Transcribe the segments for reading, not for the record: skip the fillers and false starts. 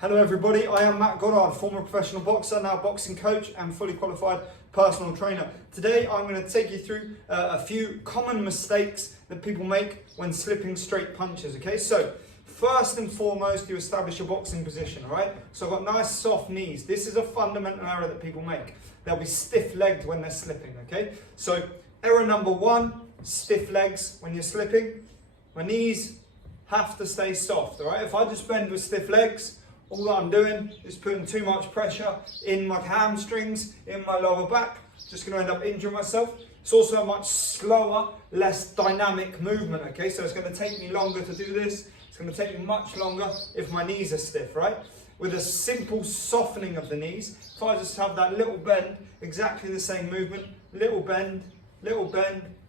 Hello everybody, I am Matt Goddard, former professional boxer, now boxing coach and fully qualified personal trainer. Today I'm going to take you through a few common mistakes that people make when slipping straight punches, okay? So, first and foremost, you establish your boxing position, alright? So I've got nice soft knees. This is a fundamental error that people make. They'll be stiff-legged when they're slipping, okay? So, error number one, stiff legs when you're slipping. My knees have to stay soft, alright? If I just bend with stiff legs, all that I'm doing is putting too much pressure in my hamstrings, in my lower back. Just going to end up injuring myself. It's also a much slower, less dynamic movement, okay? So it's going to take me longer to do this. It's going to take me much longer if my knees are stiff, right? With a simple softening of the knees, if I just have that little bend, exactly the same movement, little bend,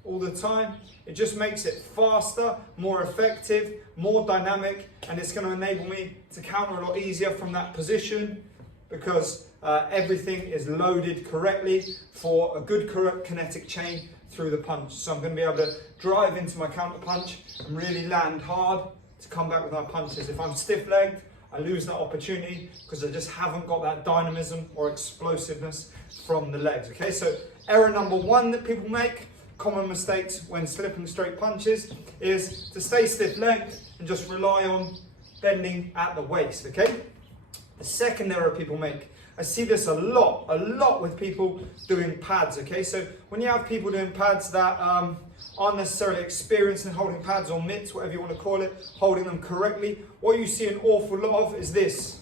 all the time, it just makes it faster, more effective, more dynamic, and it's going to enable me to counter a lot easier from that position because everything is loaded correctly for a good kinetic chain through the punch. So I'm going to be able to drive into my counter punch and really land hard to come back with my punches. If I'm stiff-legged, I lose that opportunity because I just haven't got that dynamism or explosiveness from the legs. Okay, so error number one that people make, common mistakes when slipping straight punches, is to stay stiff-legged and just rely on bending at the waist, okay? The second error people make, I see this a lot with people doing pads, okay? So when you have people doing pads that aren't necessarily experienced in holding pads or mitts, whatever you want to call it, holding them correctly, what you see an awful lot of is this.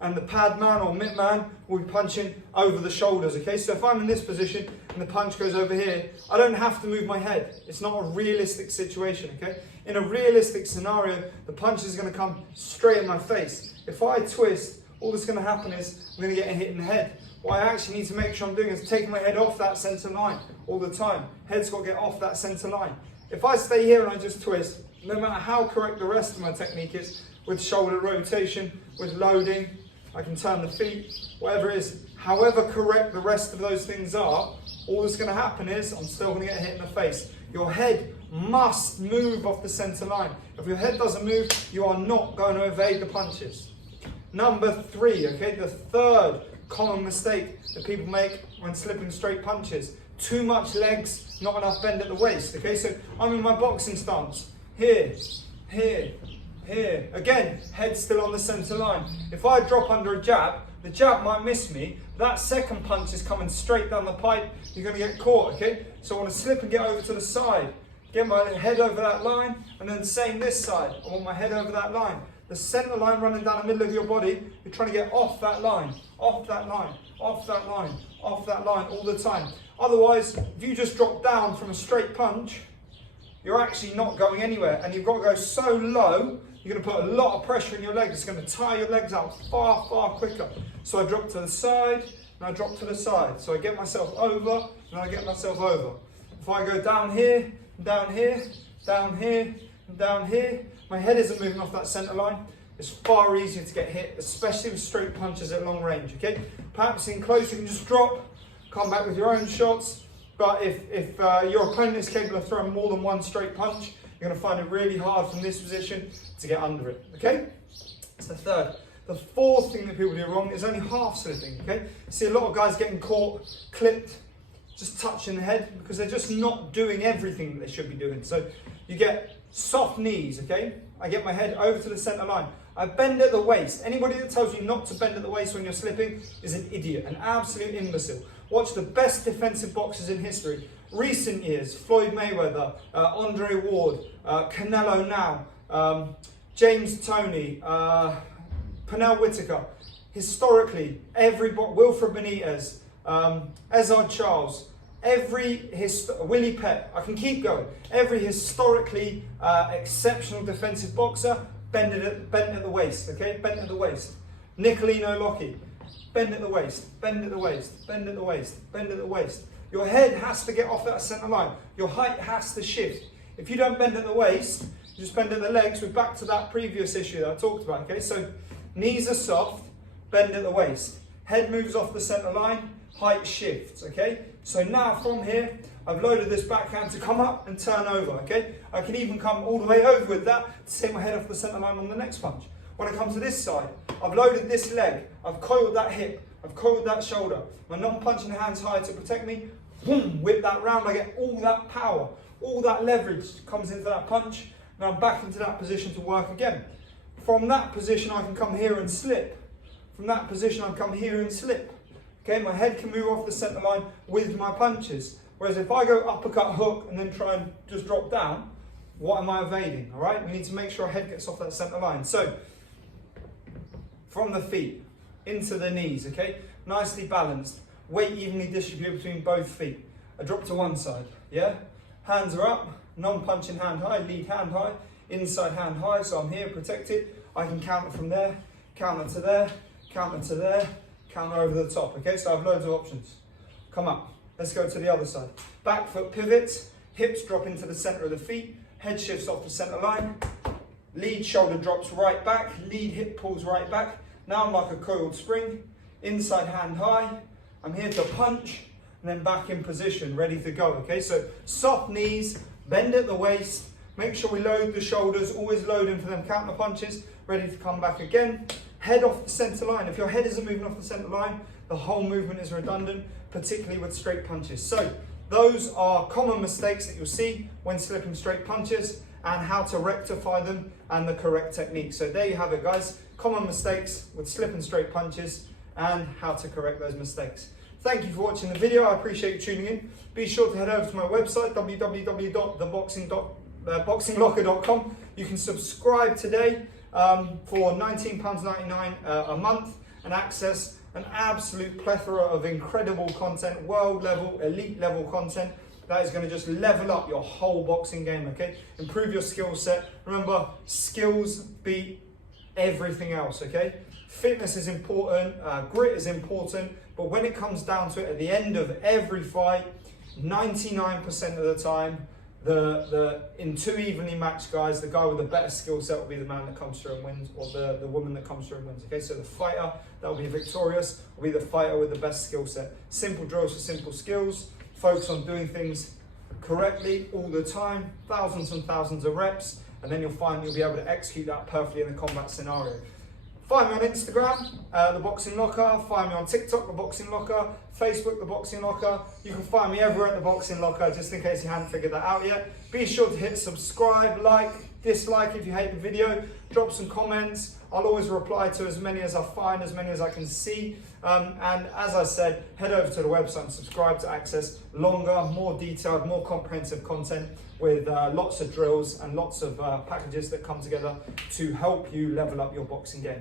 And the pad man or mitt man will be punching over the shoulders, okay? So if I'm in this position and the punch goes over here, I don't have to move my head. It's not a realistic situation, okay? In a realistic scenario, the punch is going to come straight in my face. If I twist, all that's going to happen is I'm going to get hit in the head. What I actually need to make sure I'm doing is taking my head off that center line all the time. Head's got to get off that center line. If I stay here and I just twist, no matter how correct the rest of my technique is, with shoulder rotation, with loading, I can turn the feet, whatever it is, however correct the rest of those things are, all that's going to happen is I'm still going to get hit in the face. Your head must move off the center line. If your head doesn't move, you are not going to evade the punches. Number three, okay, the third common mistake that people make when slipping straight punches. Too much legs, not enough bend at the waist, okay? So I'm in my boxing stance, here, again, head still on the center line. If I drop under a jab, the jab might miss me. That second punch is coming straight down the pipe. You're going to get caught, okay? So I want to slip and get over to the side. Get my head over that line, and then same this side. I want my head over that line. The center line running down the middle of your body, you're trying to get off that line, off that line, off that line, off that line all the time. Otherwise, if you just drop down from a straight punch, you're actually not going anywhere, and you've got to go so low, you're going to put a lot of pressure in your legs. It's going to tire your legs out far, far quicker. So I drop to the side, and I drop to the side. So I get myself over, and I get myself over. If I go down here, down here, down here, and down here, my head isn't moving off that center line. It's far easier to get hit, especially with straight punches at long range, okay? Perhaps in close, you can just drop, come back with your own shots. But if your opponent is capable of throwing more than one straight punch, you're going to find it really hard from this position to get under it, okay? That's the third. The fourth thing that people do wrong is only half slipping, okay? You see a lot of guys getting caught, clipped, just touching the head because they're just not doing everything that they should be doing. So you get soft knees, okay? I get my head over to the center line. I bend at the waist. Anybody that tells you not to bend at the waist when you're slipping is an idiot, an absolute imbecile. Watch the best defensive boxers in history. Recent years, Floyd Mayweather, Andre Ward, Canelo now, James Toney, Pernell Whitaker. Historically, Wilfred Benitez, Ezard Charles, Willie Pep, I can keep going. Every historically exceptional defensive boxer bent at the waist, okay? Bent at the waist. Nicolino Lockie, bend at the waist, bend at the waist, bend at the waist, bend at the waist. Your head has to get off that center line. Your height has to shift. If you don't bend at the waist, you just bend at the legs. We're back to that previous issue that I talked about, okay? So knees are soft, bend at the waist. Head moves off the center line, height shifts, okay? So now from here, I've loaded this backhand to come up and turn over, okay? I can even come all the way over with that to take my head off the center line on the next punch. When I come to this side, I've loaded this leg, I've coiled that hip, I've coiled that shoulder. My non-punching hand's high to protect me. Boom, whip that round. I get all that power, all that leverage comes into that punch. Now I'm back into that position to work again. From that position, I can come here and slip. From that position, I can come here and slip. Okay, my head can move off the center line with my punches. Whereas if I go uppercut, hook, and then try and just drop down, what am I evading? All right, we need to make sure our head gets off that center line. So, from the feet into the knees, okay? Nicely balanced. Weight evenly distributed between both feet. I drop to one side, yeah? Hands are up, non-punching hand high, lead hand high, inside hand high, so I'm here protected. I can counter from there, counter to there, counter to there, counter over the top, okay? So I have loads of options. Come up, let's go to the other side. Back foot pivots, hips drop into the center of the feet, head shifts off the center line, lead shoulder drops right back, lead hip pulls right back. Now I'm like a coiled spring, inside hand high. I'm here to punch, and then back in position, ready to go, okay? So soft knees, bend at the waist, make sure we load the shoulders, always loading for them counter punches, ready to come back again. Head off the center line. If your head isn't moving off the center line, the whole movement is redundant, particularly with straight punches. So those are common mistakes that you'll see when slipping straight punches and how to rectify them and the correct technique. So there you have it, guys. Common mistakes with slipping straight punches and how to correct those mistakes. Thank you for watching the video. I appreciate you tuning in. Be sure to head over to my website, www.theboxinglocker.com. You can subscribe today for £19.99 a month and access an absolute plethora of incredible content, world level, elite level content that is going to just level up your whole boxing game, okay? Improve your skill set. Remember, skills beat everything else, okay? Fitness is important, grit is important, but when it comes down to it, at the end of every fight, 99% of the time, in two evenly matched guys, the guy with the better skill set will be the man that comes through and wins, or the woman that comes through and wins, okay? So the fighter that will be victorious will be the fighter with the best skill set. Simple drills for simple skills, focus on doing things correctly all the time, thousands and thousands of reps, and then you'll find you'll be able to execute that perfectly in a combat scenario. Find me on Instagram, The Boxing Locker. Find me on TikTok, The Boxing Locker. Facebook, The Boxing Locker. You can find me everywhere at The Boxing Locker, just in case you haven't figured that out yet. Be sure to hit subscribe, like, dislike if you hate the video. Drop some comments. I'll always reply to as many as I find, as many as I can see. And as I said, head over to the website and subscribe to access longer, more detailed, more comprehensive content with lots of drills and lots of packages that come together to help you level up your boxing game.